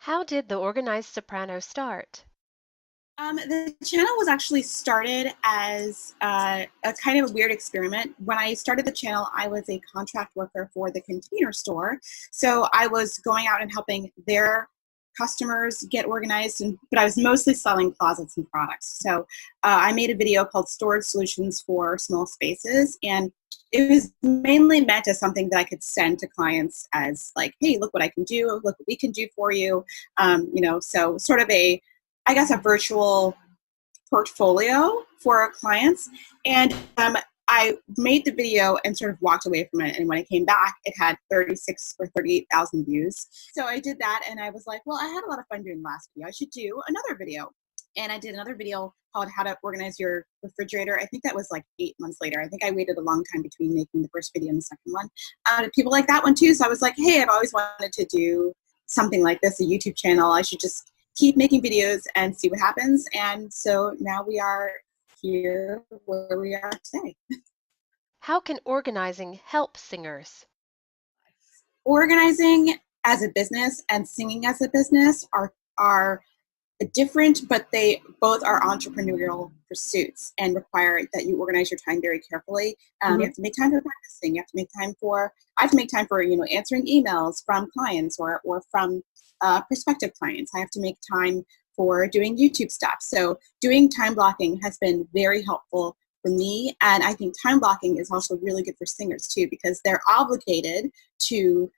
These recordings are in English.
How did the Organized Soprano start? The channel was actually started as a kind of a weird experiment. When I started the channel, I was a contract worker for the Container Store. So I was going out and helping their customers get organized, but I was mostly selling closets and products. So I made a video called Storage Solutions for Small Spaces. And it was mainly meant as something that I could send to clients as like, hey, look what I can do, look what we can do for you. So sort of I guess, a virtual portfolio for our clients. And I made the video and sort of walked away from it. And when I came back, it had 36 or 38,000 views. So I did that, and I was like, well, I had a lot of fun doing the last video. I should do another video. And I did another video called How to Organize Your Refrigerator. I think that was like 8 months later. I think I waited a long time between making the first video and the second one. People like that one too. So I was like, hey, I've always wanted to do something like this, a YouTube channel. I should just keep making videos and see what happens. And so now we are here where we are today. How can organizing help singers? Organizing as a business and singing as a business are different, but they both are entrepreneurial pursuits and require that you organize your time very carefully. You Mhm. have to make time for practicing. You have to make time for. I have to make time for answering emails from clients or from prospective clients. I have to make time for doing YouTube stuff. So doing time blocking has been very helpful for me, and I think time blocking is also really good for singers too because they're obligated to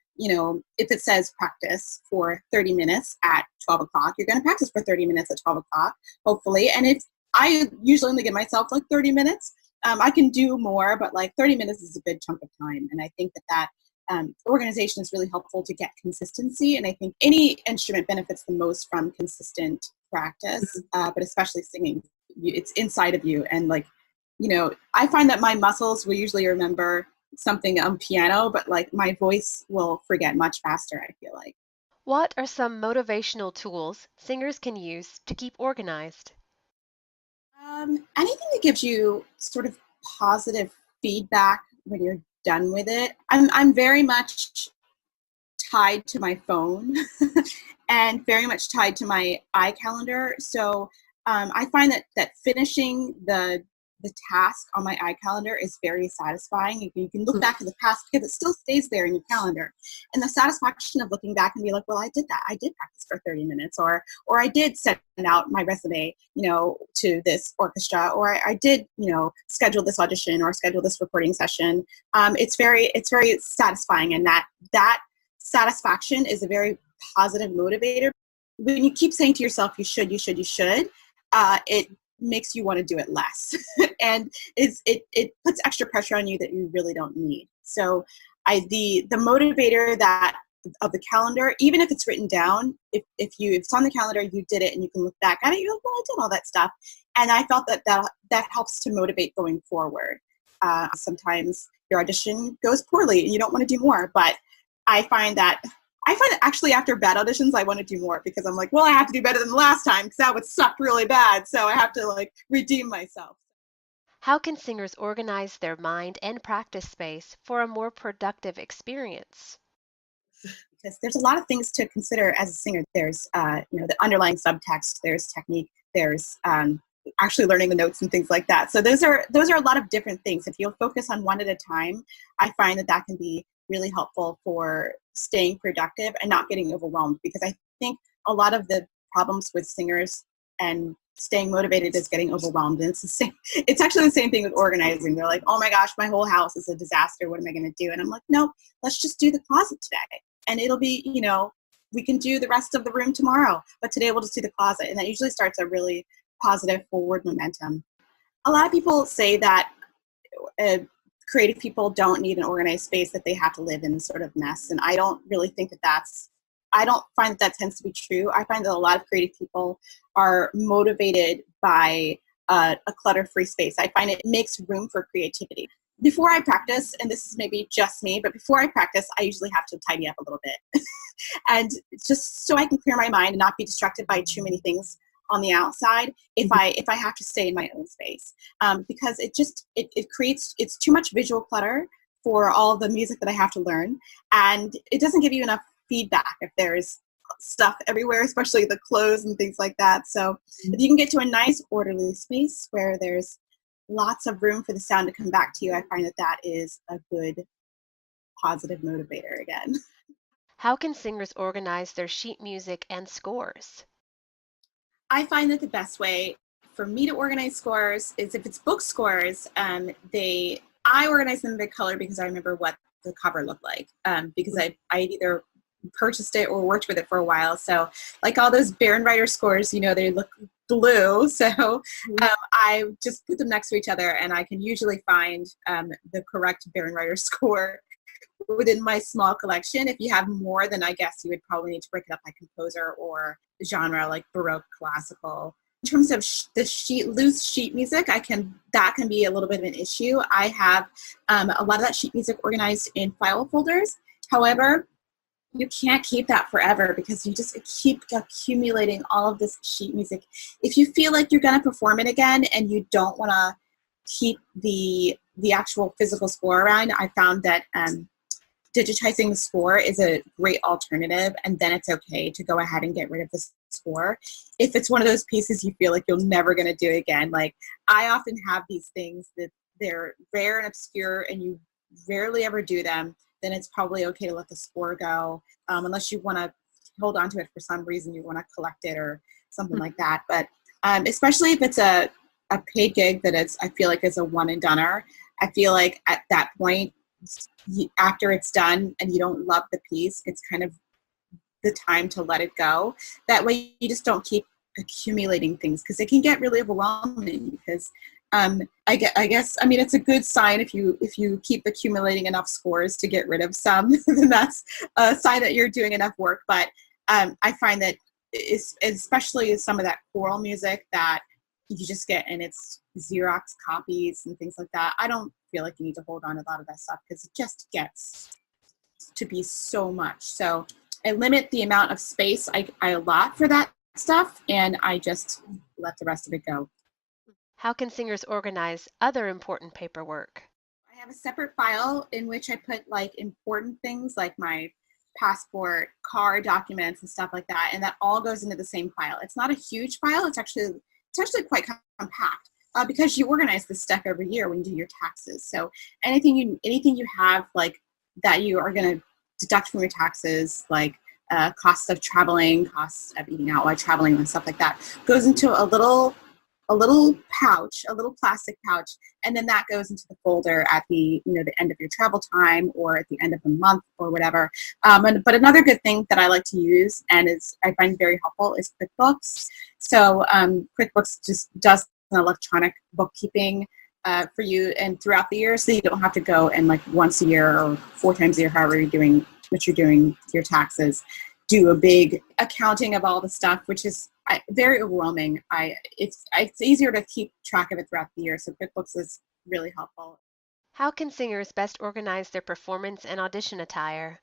if it says practice for 30 minutes at 12 o'clock, you're going to practice for 30 minutes at 12 o'clock, hopefully. And if I usually only give myself like 30 minutes, I can do more, but like 30 minutes is a good chunk of time. And I think that organization is really helpful to get consistency. And I think any instrument benefits the most from consistent practice, but especially singing. It's inside of you. And I find that my muscles will usually remember something on piano, but like my voice will forget much faster, I feel like. What are some motivational tools singers can use to keep organized? Anything that gives you sort of positive feedback when you're done with it. I'm very much tied to my phone and very much tied to my iCalendar. So I find that finishing the task on my iCalendar is very satisfying. You can look back at the past because it still stays there in your calendar, and the satisfaction of looking back and be like, well, I did that. I did practice for 30 minutes, or I did send out my resume, to this orchestra, or I did, schedule this audition or schedule this recording session. It's very satisfying, and that satisfaction is a very positive motivator. When you keep saying to yourself, you should, you should, you should, it makes you want to do it less. And it puts extra pressure on you that you really don't need. So the motivator that of the calendar, even if it's written down, if it's on the calendar, you did it and you can look back at it, you're like, well, I did all that stuff. And I felt that helps to motivate going forward. Sometimes your audition goes poorly and you don't want to do more, but I find that actually after bad auditions, I want to do more because I'm like, well, I have to do better than the last time because that would suck really bad. So I have to like redeem myself. How can singers organize their mind and practice space for a more productive experience? Because there's a lot of things to consider as a singer. There's, the underlying subtext. There's technique. There's actually learning the notes and things like that. So those are a lot of different things. If you'll focus on one at a time, I find that can be really helpful for staying productive and not getting overwhelmed. Because I think a lot of the problems with singers and staying motivated is getting overwhelmed. And it's the same. It's actually the same thing with organizing. They're like, oh my gosh, my whole house is a disaster. What am I going to do? And I'm like, no, let's just do the closet today, and it'll be, we can do the rest of the room tomorrow, but today we'll just do the closet. And that usually starts a really positive forward momentum. A lot of people say that uh, creative people don't need an organized space, that they have to live in sort of mess. And I don't really think I don't find that tends to be true. I find that a lot of creative people are motivated by a clutter-free space. I find it makes room for creativity. Before I practice, and this is maybe just me, but before I practice, I usually have to tidy up a little bit. And just so I can clear my mind and not be distracted by too many things on the outside if I have to stay in my own space, because it creates, it's too much visual clutter for all the music that I have to learn, and it doesn't give you enough feedback if there's stuff everywhere, especially the clothes and things like that. So if you can get to a nice orderly space where there's lots of room for the sound to come back to you, I find that that is a good positive motivator again. How can singers organize their sheet music and scores? I find that the best way for me to organize scores is if it's book scores, I organize them by color because I remember what the cover looked like. Because I either purchased it or worked with it for a while. So like all those Baron Writer scores, they look blue. So I just put them next to each other, and I can usually find the correct Baron Writer score within my small collection. If you have more, then I guess you would probably need to break it up by composer or genre, like Baroque, classical. In terms of the loose sheet music, that can be a little bit of an issue. I have a lot of that sheet music organized in file folders. However, you can't keep that forever because you just keep accumulating all of this sheet music. If you feel like you're going to perform it again and you don't want to keep the actual physical score around, I found that digitizing the score is a great alternative, and then it's okay to go ahead and get rid of the score if it's one of those pieces you feel like you're never going to do again. Like, I often have these things that they're rare and obscure and you rarely ever do them, then it's probably okay to let the score go, unless you want to hold on to it for some reason, you want to collect it or something like that. But especially if it's a paid gig that I feel like is a one and doneer, I feel like at that point, after it's done and you don't love the piece, it's kind of the time to let it go. That way you just don't keep accumulating things, because it can get really overwhelming. Because I guess it's a good sign if you keep accumulating enough scores to get rid of some, then that's a sign that you're doing enough work. But I find that especially some of that choral music that you just get and it's Xerox copies and things like that, I don't feel like you need to hold on to a lot of that stuff because it just gets to be so much. So I limit the amount of space I allot for that stuff, and I just let the rest of it go. How can singers organize other important paperwork? I have a separate file in which I put like important things like my passport, car documents, and stuff like that, and that all goes into the same file. It's not a huge file. It's actually quite compact because you organize this stuff every year when you do your taxes. So anything you have like that you are going to deduct from your taxes, like costs of traveling, costs of eating out while traveling, and stuff like that, goes into a little pouch, a little plastic pouch, and then that goes into the folder at the the end of your travel time or at the end of the month or whatever. But another good thing that I like to use and I find very helpful is QuickBooks. So QuickBooks just does an electronic bookkeeping for you and throughout the year, so you don't have to go and like once a year or 4 times a year, however you're doing your taxes, do a big accounting of all the stuff, which is very overwhelming. It's easier to keep track of it throughout the year, so QuickBooks is really helpful. How can singers best organize their performance and audition attire?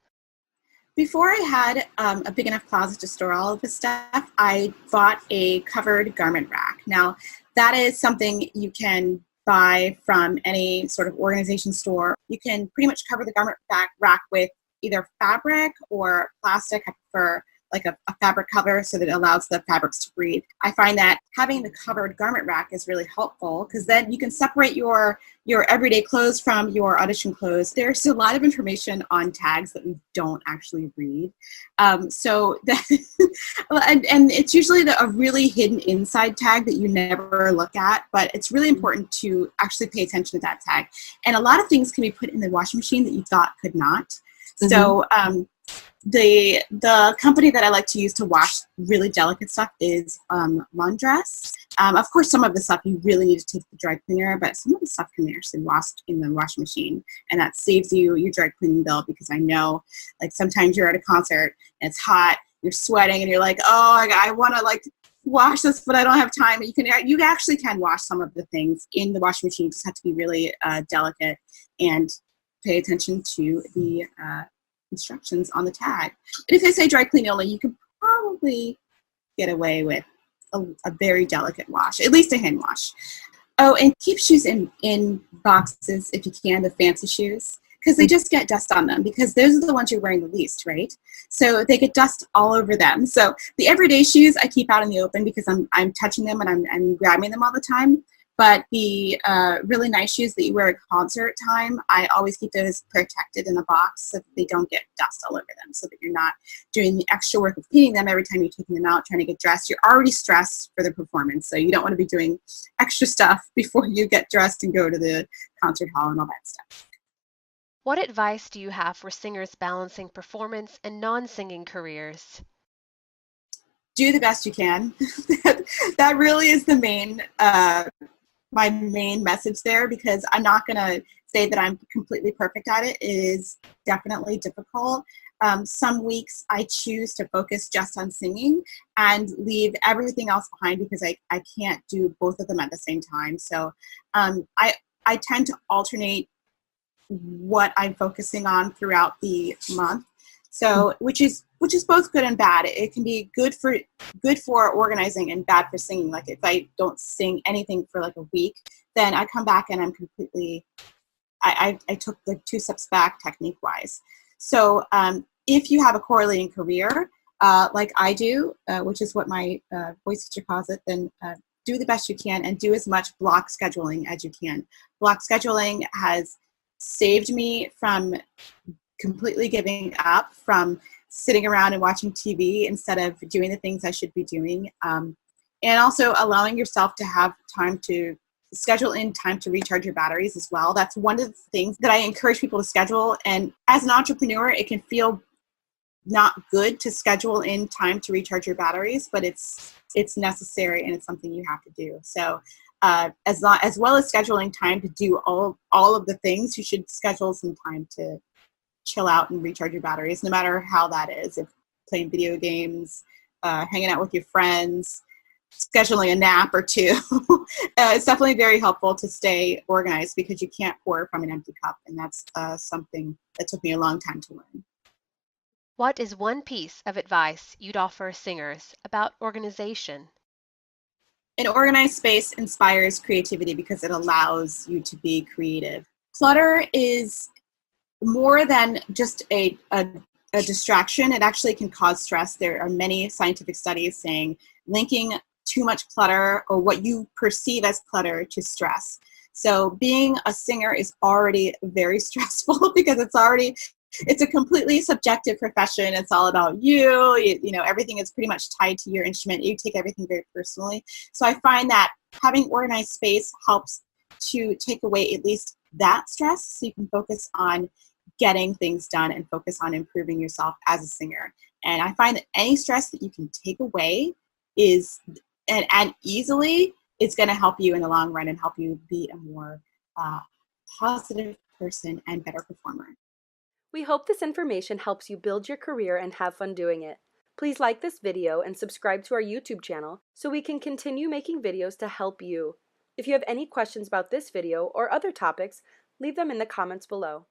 Before I had a big enough closet to store all of this stuff, I bought a covered garment rack. Now, that is something you can buy from any sort of organization store. You can pretty much cover the garment rack with either fabric or plastic. I prefer like a fabric cover so that it allows the fabrics to breathe. I find that having the covered garment rack is really helpful because then you can separate your everyday clothes from your audition clothes. There's a lot of information on tags that we don't actually read. So that, and it's usually a really hidden inside tag that you never look at, but it's really important to actually pay attention to that tag. And a lot of things can be put in the washing machine that you thought could not. Mm-hmm. So the company that I like to use to wash really delicate stuff is Laundress. Of course, some of the stuff you really need to take the dry cleaner, but some of the stuff can be actually washed in the washing machine, and that saves you your dry cleaning bill, because I know like sometimes you're at a concert and it's hot, you're sweating, and you're like, oh, I want to like wash this, but I don't have time. You actually can wash some of the things in the washing machine. You just have to be really delicate and pay attention to the instructions on the tag. And if they say dry clean only, you can probably get away with a very delicate wash, at least a hand wash. Oh, and keep shoes in boxes if you can, the fancy shoes. because they just get dust on them, because those are the ones you're wearing the least, right? So they get dust all over them. So the everyday shoes I keep out in the open because I'm touching them and I'm grabbing them all the time. But the really nice shoes that you wear at concert time, I always keep those protected in a box so that they don't get dust all over them, so that you're not doing the extra work of cleaning them every time you're taking them out, trying to get dressed. You're already stressed for the performance, so you don't want to be doing extra stuff before you get dressed and go to the concert hall and all that stuff. What advice do you have for singers balancing performance and non-singing careers? Do the best you can. That really is the main my main message there, because I'm not going to say that I'm completely perfect at it. It is definitely difficult. Some weeks I choose to focus just on singing and leave everything else behind because I can't do both of them at the same time. So I tend to alternate what I'm focusing on throughout the month. So which is both good and bad. It can be good for organizing and bad for singing. Like if I don't sing anything for like a week, then I come back and I'm completely I took like 2 steps back technique wise. So if you have a correlating career, like I do, which is what my voice teacher calls it, then do the best you can and do as much block scheduling as you can. Block scheduling has saved me from completely giving up, from sitting around and watching TV instead of doing the things I should be doing. And also allowing yourself to have time to schedule in time to recharge your batteries as well. That's one of the things that I encourage people to schedule. And as an entrepreneur, it can feel not good to schedule in time to recharge your batteries, but it's necessary and it's something you have to do. So as well as scheduling time to do all of the things, you should schedule some time to chill out and recharge your batteries, no matter how that is. If playing video games, hanging out with your friends, scheduling a nap or two. It's definitely very helpful to stay organized, because you can't pour from an empty cup. And that's something that took me a long time to learn. What is one piece of advice you'd offer singers about organization? An organized space inspires creativity because it allows you to be creative. Clutter is more than just a distraction. It actually can cause stress. There are many scientific studies saying linking too much clutter, or what you perceive as clutter, to stress. So being a singer is already very stressful because it's a completely subjective profession. It's all about you know, everything is pretty much tied to your instrument. You take everything very personally. So I find that having organized space helps to take away at least that stress, so you can focus on getting things done and focus on improving yourself as a singer. And I find that any stress that you can take away is and easily, it's going to help you in the long run and help you be a more uh, positive person and better performer. We hope this information helps you build your career and have fun doing it. Please like this video and subscribe to our YouTube channel so we can continue making videos to help you. If you have any questions about this video or other topics, leave them in the comments below.